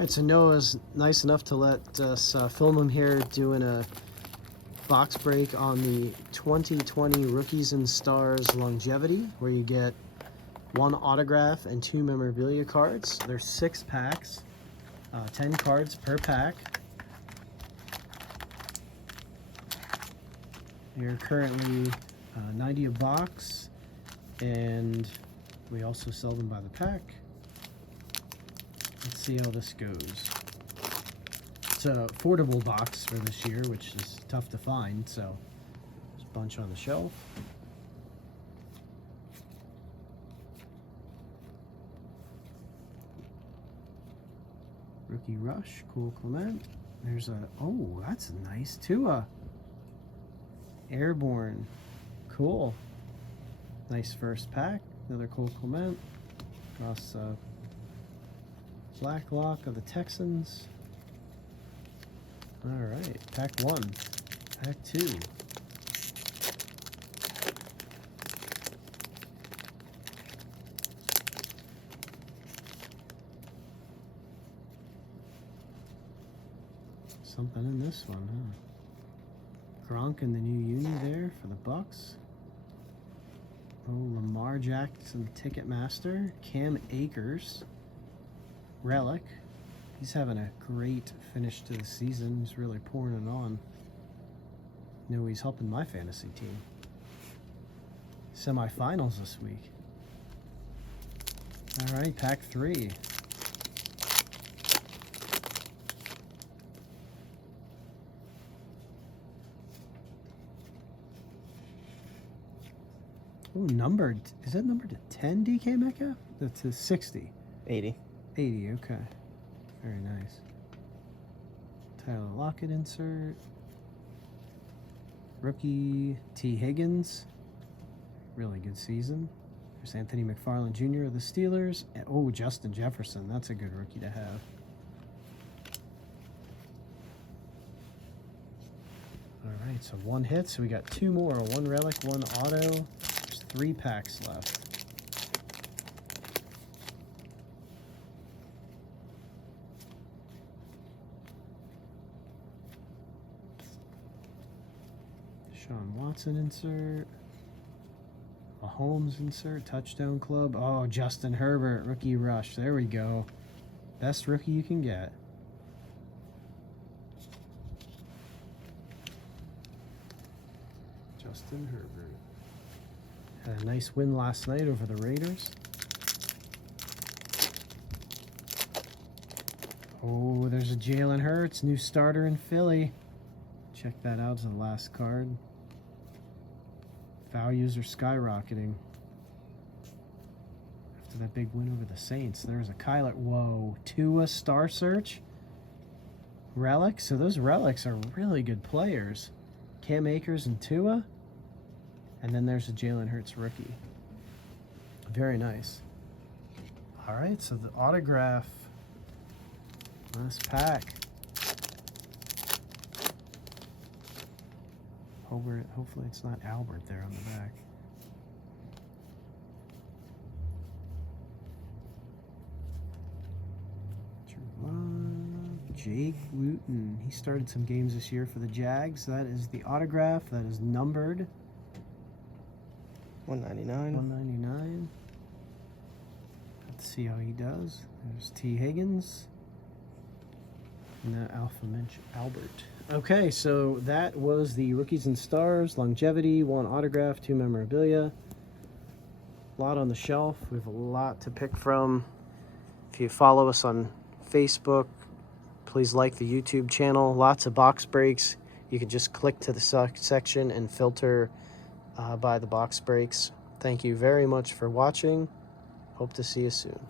Alright, so Noah's nice enough to let us film him here doing a box break on the 2020 Rookies and Stars Longevity, where you get 1 autograph and 2 memorabilia cards. There's 6 packs, 10 cards per pack. They're currently 90 a box, and we also sell them by the pack. Let's see how this goes. It's an affordable box for this year, which is tough to find, so there's a bunch on the shelf. Rookie Rush, Cool Clement. There's a, oh, that's nice too. Airborne, cool. Nice first pack. Another Cool Clement. Across Black Lock of the Texans. All right, pack 1, pack 2. Something in this one, huh? Gronk in the new uni there for the Bucks. Oh, Lamar Jackson Ticketmaster. Cam Akers. Relic. He's having a great finish to the season. He's really pouring it on. You know, he's helping my fantasy team. Semifinals this week. All right, pack 3. Oh, numbered. Is that numbered to 10, DK Metcalf? That's a 60. 80. 80, okay. Very nice. Tyler Lockett insert. Rookie T. Higgins. Really good season. There's Anthony McFarland Jr. of the Steelers. And, oh, Justin Jefferson. That's a good rookie to have. All right, so 1 hit. So we got 2 more. 1 relic, 1 auto. There's 3 packs left. Sean Watson insert. Mahomes insert. Touchdown Club. Oh, Justin Herbert. Rookie Rush. There we go. Best rookie you can get. Justin Herbert. Had a nice win last night over the Raiders. Oh, there's a Jalen Hurts. New starter in Philly. Check that out as the last card. Values are skyrocketing after that big win over the Saints. There's a Kyler. Whoa, Tua Star Search. Relic. So those relics are really good players. Cam Akers and Tua. And then there's a Jalen Hurts rookie. Very nice. All right, so the autograph. Last pack. Hopefully it's not Albert there on the back. Jake Luton. He started some games this year for the Jags. That is the autograph. That is numbered. 199. 199. Let's see how he does. There's T. Higgins. And that Alpha Mensch Albert. Okay, so that was the Rookies and Stars Longevity, 1 autograph, 2 memorabilia. A lot on the shelf. We have a lot to pick from. If you follow us on Facebook, please like the YouTube channel. Lots of box breaks. You can just click to the section and filter by the box breaks. Thank you very much for watching. Hope to see you soon.